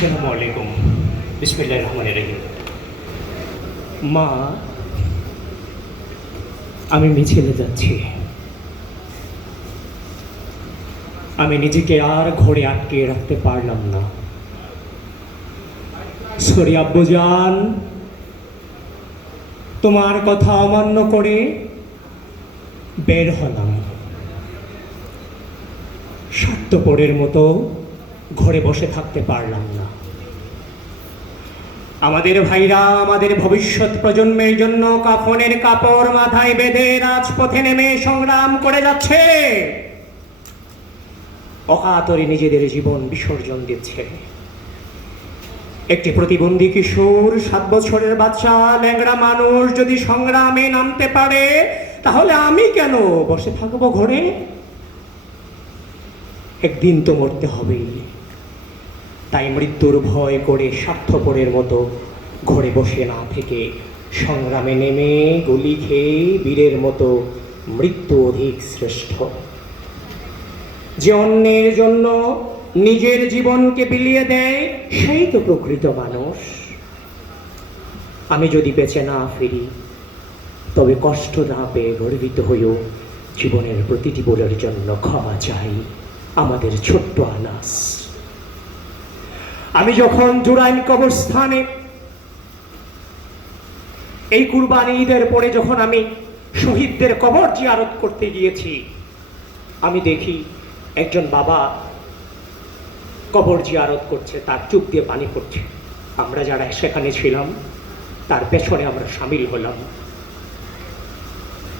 আসসালামু আলাইকুম। মা, আমি মিছিলে যাচ্ছি। আমি নিজেকে আর ঘরে আটকে রাখতে পারলাম না। সরি আব্বুজান তোমার কথা অমান্য করে বের হলাম। স্বার্থপরের মতো ঘরে বসে থাকতে পারলাম না। আমাদের ভাইরা আমাদের ভবিষ্যৎ প্রজন্মের জন্য কাফনের কাপড় মাথায় বেঁধে রাজপথে নেমে সংগ্রাম করে যাচ্ছে। অকাতরে নিজেদের জীবন বিসর্জন দিচ্ছে। একটি প্রতিবন্ধী কিশোর, সাত বছরের বাচ্চা, ল্যাংড়া মানুষ যদি সংগ্রামে নামতে পারে, তাহলে আমি কেন বসে থাকব ঘরে? একদিন তো মরতে হবেই। তাই মৃত্যুর ভয় করে স্বার্থপরের মতো ঘরে বসে না থেকে সংগ্রামে নেমে গুলি খেয়ে বীরের মতো মৃত্যু অধিক শ্রেষ্ঠ। যে অন্যের জন্য নিজের জীবনকে বিলিয়ে দেয়, সেই তো প্রকৃত মানুষ। আমি যদি বেঁচে না ফিরি, তবে কষ্ট না পেয়ে গর্বিত হয়েও জীবনের প্রতিটি বোলের জন্য ক্ষমা চাই আমাদের ছোট্ট আনাস। আমি যখন জুরাইন কবরস্থানে এই কুরবানি ঈদের পরে যখন আমি শহীদদের কবর জিয়ারত করতে গিয়েছি, আমি দেখি একজন বাবা কবর জিয়ারত করছে, তার চুপ দিয়ে পানি পড়ছে। আমরা যারা সেখানে ছিলাম, তার পেছনে আমরা সামিল হলাম।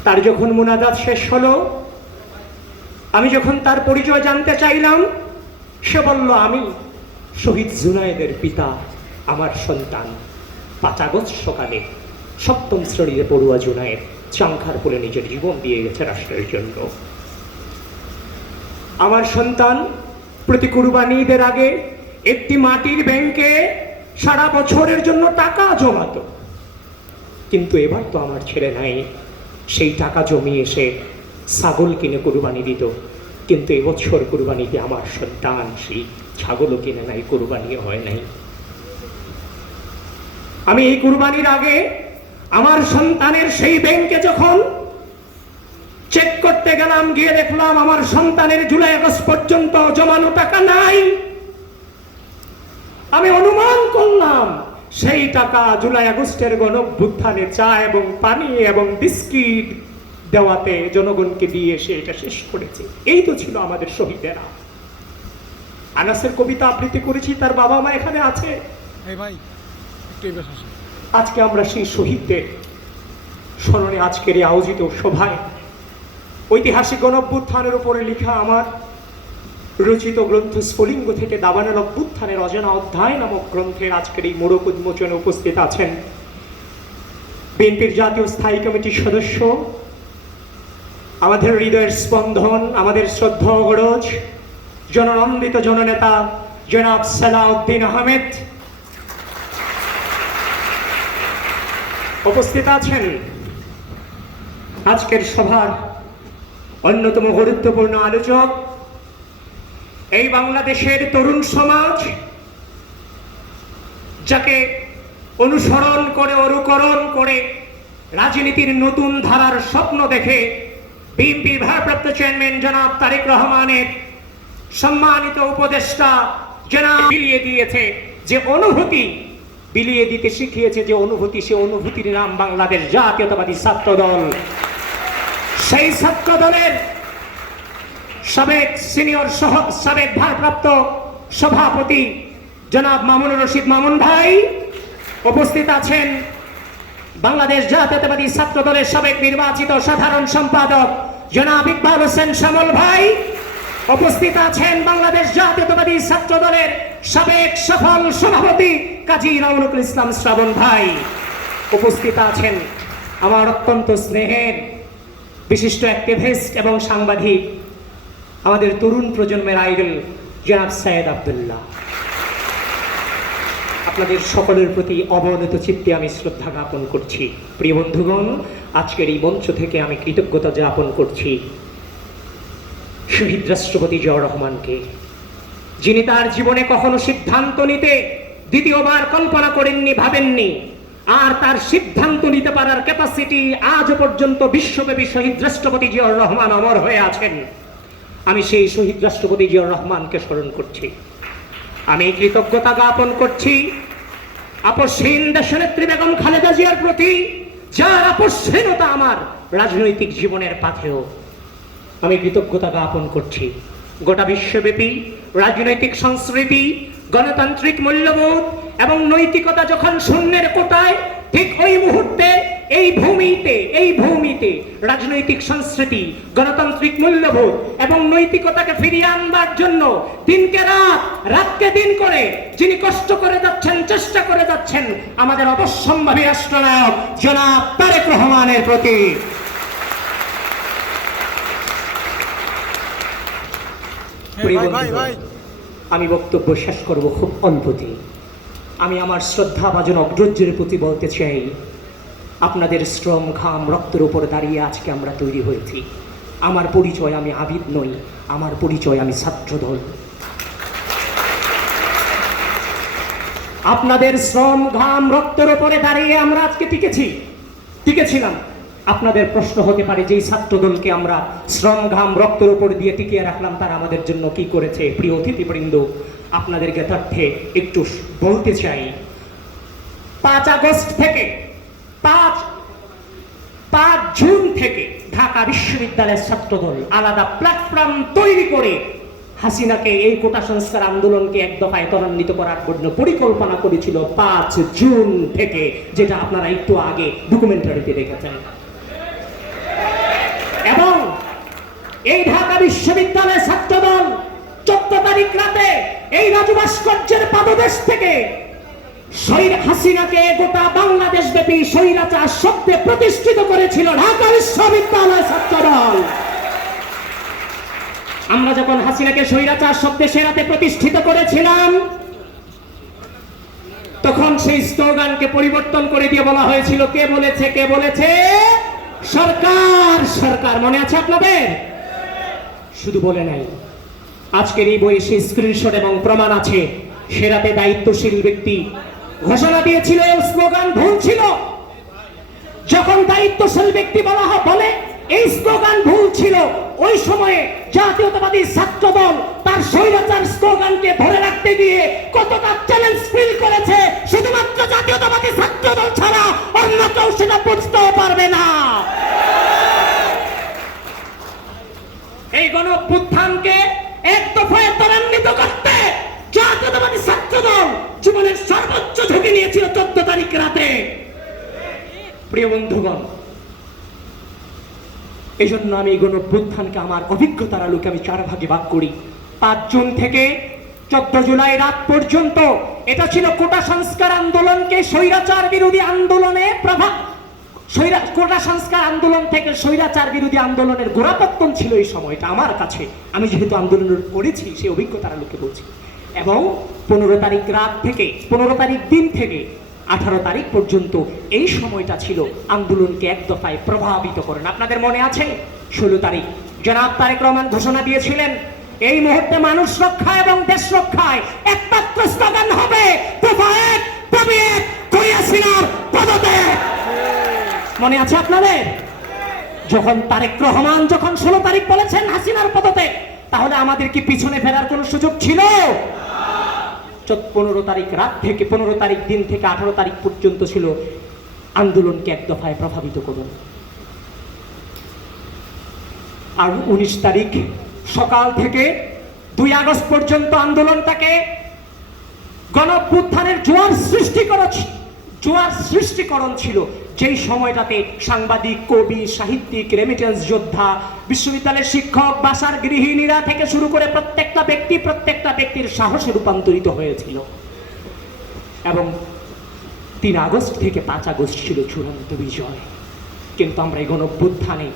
তার যখন মোনাজাত শেষ হলো, আমি যখন তার পরিচয় জানতে চাইলাম, সে বলল আমি শহীদ জুনায়েদের পিতা, আমার সন্তান। পাঁচ আগস্ট সকালে সপ্তম শ্রেণীতে পড়ুয়া জুনায়েদ চাংখার পোলে নিজের জীবন দিয়ে গেছে রাষ্ট্রের জন্য। আমার সন্তান, প্রতি কুরবানি ঈদের আগে একটি মাটির ব্যাংকে সারা বছরের জন্য টাকা জমাত। কিন্তু এবার তো আমার ছেলে নাই। সেই টাকা জমিয়ে এসে ছাগল কিনে কুরবানি দিত। কিন্তু এবছর কুরবানিতে আমার সন্তান, সেই ছাগলও কিনে নাই, কুরবানিও হয় নাই। আমি এই কুরবানির আগে আমার সন্তানের সেই ব্যাংকে যখন চেক করতে গেলাম, গিয়ে দেখলাম আমার সন্তানের জুলাই আগস্ট পর্যন্ত জমানো টাকা নাই। আমি অনুমান করলাম, সেই টাকা জুলাই আগস্টের গণভ্যুত্থানে চা এবং পানি এবং বিস্কিট দেওয়াতে জনগণকে দিয়ে সে এটা শেষ করেছে। এই তো ছিল আমাদের শহীদেরা। আনাসের কবিতা আবৃত্তি করেছি তার বাবা মা এখানে আছে। ভাই। আজকে আমরা সেই শহীদদের স্মরণে আজকের এই আয়োজিত সভায় ঐতিহাসিক গণভ্যুত্থানের উপরে লেখা আমার রচিত গ্রন্থ স্ফুলিঙ্গ থেকে দাবানের অভ্যুত্থানের অজানা অধ্যায় নামক গ্রন্থের আজকের এই মোড়ক উন্মোচনে উপস্থিত আছেন বিএনপির জাতীয় স্থায়ী কমিটির সদস্য আমাদের হৃদয়ের স্পন্দন, আমাদের শ্রদ্ধা অগরজ জননন্দিত জননেতা জনাব সালাউদ্দিন আহমেদ। উপস্থিত আছেন আজকের সভার অন্যতম গুরুত্বপূর্ণ আলোচক। এই বাংলাদেশের তরুণ সমাজ যাকে অনুসরণ করে, অনুকরণ করে রাজনীতির নতুন ধারার স্বপ্ন দেখে বিএনপির ভারপ্রাপ্ত চেয়ারম্যান জনাব তারেক রহমানের সম্মানিত উপদেষ্টা জনাব বিলিয়ে দিয়েছে যে অনুভূতি, বিলিয়ে দিতে শিখিয়েছে যে অনুভূতি, সে অনুভূতির নাম বাংলাদেশ জাতীয়তাবাদী ছাত্র দল সেই ছাত্র দলের সাবেক সিনিয়র সহ, সাবেক ভারপ্রাপ্ত সভাপতি জনাব মামুন রশিদ মামুন ভাই উপস্থিত আছেন বাংলাদেশ জাতীয়তাবাদী ছাত্র দলের সাবেক নির্বাচিত সাধারণ সম্পাদক জনাব ইকবাল হোসেন শ্যামল ভাই উপস্থিত আছেন বাংলাদেশ জাতীয়তাবাদী ছাত্র দলের সাবেক সফল সভাপতি কাজী রাউনুকুল ইসলাম শ্রাবণ ভাই। উপস্থিত আছেন আমার অত্যন্ত স্নেহের বিশিষ্ট অ্যাক্টিভিস্ট এবং সাংবাদিক, আমাদের তরুণ প্রজন্মের আইডল জনাব সায়েদ আবদুল্লাহ। আপনাদের সকলের প্রতি অবনত চিত্তে আমি শ্রদ্ধা জ্ঞাপন করছি। প্রিয় বন্ধুগণ, আজকের এই মঞ্চ থেকে আমি কৃতজ্ঞতা জ্ঞাপন করছি শহীদ রাষ্ট্রপতি জিয়াউর রহমানকে, যিনি তার জীবনে কখনো সিদ্ধান্ত নিতে দ্বিতীয়বার কল্পনা করেননি, ভাবেননি, আর তার সিদ্ধান্ত নিতে পারার ক্যাপাসিটি আজ পর্যন্ত বিশ্বব্যাপী শহীদ রাষ্ট্রপতি জিয়াউর রহমান অমর হয়ে আছেন। আমি সেই শহীদ রাষ্ট্রপতি জিয়াউর রহমানকে স্মরণ করছি। আমি কৃতজ্ঞতা জ্ঞাপন করছি। আপসহীন দেশনেত্রী বেগম খালেদা জিয়ার প্রতি, যার আপসহীনতা আমার রাজনৈতিক জীবনের পাথেও আমি কৃতজ্ঞতা জ্ঞাপন করছি। গোটা বিশ্বব্যাপী রাজনৈতিক সংস্কৃতি, গণতান্ত্রিক মূল্যবোধ এবং নৈতিকতা যখন শূন্যের কোটায় ঠিক ওই মুহূর্তে এই ভূমিতে এই ভূমিতে রাজনৈতিক সংস্কৃতি গণতান্ত্রিক মূল্যবোধ এবং নৈতিকতাকে ফিরিয়ে আনবার জন্য দিনকে রাত রাতকে দিন করে যিনি কষ্ট করে যাচ্ছেন চেষ্টা করে যাচ্ছেন আমাদের অবশ্যম্ভাবী রাষ্ট্রনায়ক জনাব তারেক রহমানের প্রতি। আমি বক্তব্য শেষ করব খুব অল্পতে আমি আমার শ্রদ্ধা ভাজন অগ্রজ্যের প্রতি বলতে চাই, আপনাদের শ্রম ঘাম রক্তের উপর দাঁড়িয়ে আজকে আমরা তৈরি হয়েছি। আমার পরিচয় আমি আবিদ নই, আমার পরিচয় আমি ছাত্রদল আপনাদের শ্রম ঘাম রক্তের উপরে দাঁড়িয়ে আমরা আজকে টিকেছি, টিকেছিলাম। আপনাদের প্রশ্ন হতে পারে যে এই ছাত্রদলকে আমরা শ্রম ঘাম রক্তের উপর দিয়ে টিকিয়ে রাখলাম, তারা আমাদের জন্য কি করেছে? প্রিয় অতিথিবৃন্দ আপনাদের জ্ঞাতার্থে একটু বলতে চাই। পাঁচ আগস্ট থেকে, পাঁচ পাঁচ জুন থেকে ঢাকা বিশ্ববিদ্যালয়ের ছাত্রদল আলাদা প্ল্যাটফর্ম তৈরি করে হাসিনাকে এই কোটা সংস্কার আন্দোলনকে এক দফায় ত্বরান্বিত করার জন্য পরিকল্পনা করেছিল পাঁচ জুন থেকে, যেটা আপনারা একটু আগে ডকুমেন্টারিতে দেখেছেন। এবং এই ঢাকা বিশ্ববিদ্যালয়ের ছাত্রদল চোদ্দ তারিখ রাতে এই রাজু ভাস্কর্যের পাদদেশ থেকে শহীদ হাসিনাকে গোটা বাংলাদেশ ব্যাপী স্বৈরাচার শব্দে প্রতিষ্ঠিত করেছিল ঢাকা বিশ্ববিদ্যালয় ছাত্রদল। আমরা যখন হাসিনাকে স্বৈরাচার শব্দে সেরাতে প্রতিষ্ঠিত করেছিলাম, তখন সেই স্লোগানকে পরিবর্তন করে দিয়ে বলা হয়েছিল, কে বলেছে কে বলেছে? সরকার সরকার। মনে আছে আপনাদের? শুধু বলে নাই। আজকের এই বইয়ে সেই স্ক্রিনশট এবং প্রমাণ আছে সেরাতে দায়িত্বশীল ব্যক্তি ঘোষণা দিয়েছিল স্লোগান ভুল ছিল। যখন দায়িত্বশীল ব্যক্তি বলা হয়, বলে, এই স্লোগান ভুল ছিল, ওই সময়ে জাতীয়তাবাদী ছাত্র দল তার স্বৈরাচার স্লোগানকে ধরে রাখতে গিয়ে কতটা চ্যালেঞ্জ ফিল করেছে, শুধুমাত্র জাতীয়তাবাদী ছাত্র দল ছাড়া অন্য কেউ সেটা বুঝতেও পারবে না। এই গণ অভ্যুত্থানকে এক দফায় ত্বরান্বিত করতে জাতীয়তাবাদী ছাত্র দল জীবনের সর্বোচ্চ ঝুঁকি নিয়েছিল চোদ্দ তারিখ রাতে। প্রিয় বন্ধুগণ এই জন্য আমি আমার অভিজ্ঞতার আলোকে আমি চার ভাগে ভাগ করি। পাঁচ জুন থেকে চোদ্দ জুলাই রাত পর্যন্ত এটা ছিল কোটা সংস্কার আন্দোলনকে স্বৈরাচার বিরোধী আন্দোলনে প্রভাব স্বৈরা কোটা সংস্কার আন্দোলন থেকে স্বৈরাচার বিরোধী আন্দোলনের গোড়াপত্তন ছিল এই সময়টা আমার কাছে। আমি যেহেতু আন্দোলন করেছি সেই অভিজ্ঞতার আলোকে বলছি। এবং পনেরো তারিখ রাত থেকে, পনেরো তারিখ দিন থেকে আঠারো তারিখ পর্যন্ত এই সময়টা ছিল আন্দোলনকে এক দফায় প্রভাবিত করেন। আপনাদের মনে আছে? ষোলো তারিখ। জনাব তারেক রহমান ঘোষণা দিয়েছিলেন, এই মুহূর্তে মানুষ রক্ষা এবং দেশ রক্ষায় একমাত্র স্লোগান হবে পদত্যাগ। মনে আছে আপনাদের? যখন তারেক রহমান যখন ষোলো তারিখ বলেছেন হাসিনার পদত্যাগ তাহলে আমাদের কি পিছনে ফেরার কোনো সুযোগ ছিল? পনেরো তারিখ রাত থেকে, পনেরো তারিখ দিন থেকে, আঠারো তারিখ পর্যন্ত ছিল আন্দোলনকে এক দফায় প্রভাবিত করুন। আর উনিশ তারিখ সকাল থেকে দুই আগস্ট পর্যন্ত আন্দোলনটাকে গণভ্যুত্থানের জোয়ার সৃষ্টি করা জোয়ার সৃষ্টিকরণ ছিল। যেই সময়টাতে সাংবাদিক, কবি, সাহিত্যিক রেমিটেন্স যোদ্ধা, বিশ্ববিদ্যালয়ের শিক্ষক, বাসার গৃহিণীরা থেকে শুরু করে প্রত্যেকটা ব্যক্তি, প্রত্যেকটা ব্যক্তির সাহসে রূপান্তরিত হয়েছিল। এবং তিন আগস্ট থেকে পাঁচ আগস্ট ছিল চূড়ান্ত বিজয়। কিন্তু আমরা এই গণভ্যুত্থানে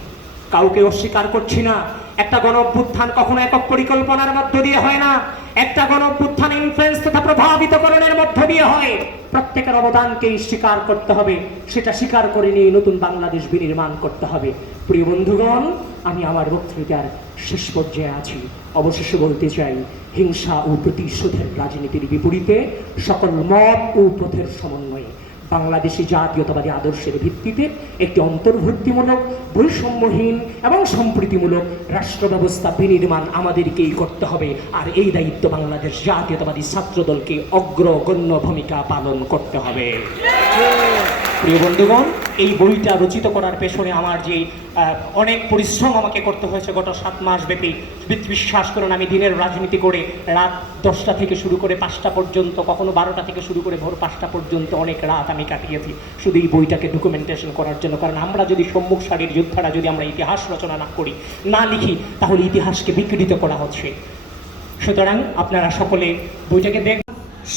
কাউকে অস্বীকার করছি না। একটা গণভ্যুত্থান কখনো একক পরিকল্পনার মধ্য দিয়ে হয় না। একটা গণভ্যুত্থান ইনফ্লুয়েন্স তথা প্রভাবিতকরণের মধ্য দিয়ে হয়। প্রত্যেকের অবদানকেই স্বীকার করতে হবে। সেটা স্বীকার করে নিয়ে নতুন বাংলাদেশ বিনির্মাণ করতে হবে। প্রিয় বন্ধুগণ, আমি আমার বক্তৃতার শেষ পর্যায়ে আছি। অবশেষে বলতে চাই, হিংসা ও প্রতিশোধের রাজনীতির বিপরীতে সকল মত ও পথের সমন্বয়ে বাংলাদেশি জাতীয়তাবাদী আদর্শের ভিত্তিতে একটি অন্তর্ভুক্তিমূলক, বৈষম্যহীন এবং সম্প্রীতিমূলক রাষ্ট্র ব্যবস্থা বিনির্মাণ আমাদেরকেই করতে হবে। আর এই দায়িত্ব বাংলাদেশ জাতীয়তাবাদী ছাত্রদলকে অগ্রগণ্য ভূমিকা পালন করতে হবে। প্রিয় বন্ধুগণ এই বইটা রচিত করার পেছনে আমার যে অনেক পরিশ্রম আমাকে করতে হয়েছে গত সাত মাস ব্যাপী। বিশ্বাস করুন, আমি দিনের রাজনীতি করে রাত দশটা থেকে শুরু করে পাঁচটা পর্যন্ত, কখনো বারোটা থেকে শুরু করে ভোর পাঁচটা পর্যন্ত অনেক রাত আমি কাটিয়েছি শুধু এই বইটাকে ডকুমেন্টেশন করার জন্য। কারণ আমরা যদি সম্মুখ সারির যোদ্ধারা যদি আমরা ইতিহাস রচনা না করি, না লিখি, তাহলে ইতিহাসকে বিকৃত করা হচ্ছে। সুতরাং আপনারা সকলে বইটাকে দেখ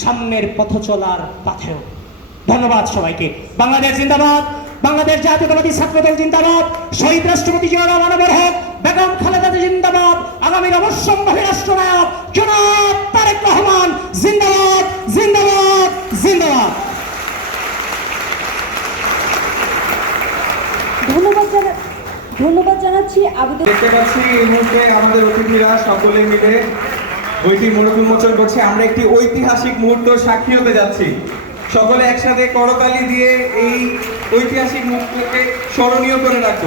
সামনের পথ চলার পাথেও ধন্যবাদ সবাইকে। বাংলাদেশ জিন্দাবাদ। বাংলাদেশ জাতীয়তাবাদী ছাত্রদল জিন্দাবাদ শহীদ রাষ্ট্রপতি জিয়া রহমানের হক বেগম খালেদা জিন্দাবাদ আগামীর অবশ্যম্ভাবী রাষ্ট্রনায়ক জনাব তারেক রহমান জিন্দাবাদ জিন্দাবাদ জিন্দাবাদ। ধন্যবাদ জানা ধন্যবাদ জানাচ্ছি। আবেদন দেখতে পাচ্ছি এই মুহূর্তে আমাদের অতিথিরা সকলে মিলে বইটি মূলত উন্মোচন করছে। আমরা একটি ঐতিহাসিক মুহূর্ত সাক্ষী হতে যাচ্ছি। সকলে একসাথে করতালি দিয়ে এই ঐতিহাসিক মুহূর্তকে স্মরণীয় করে রাখব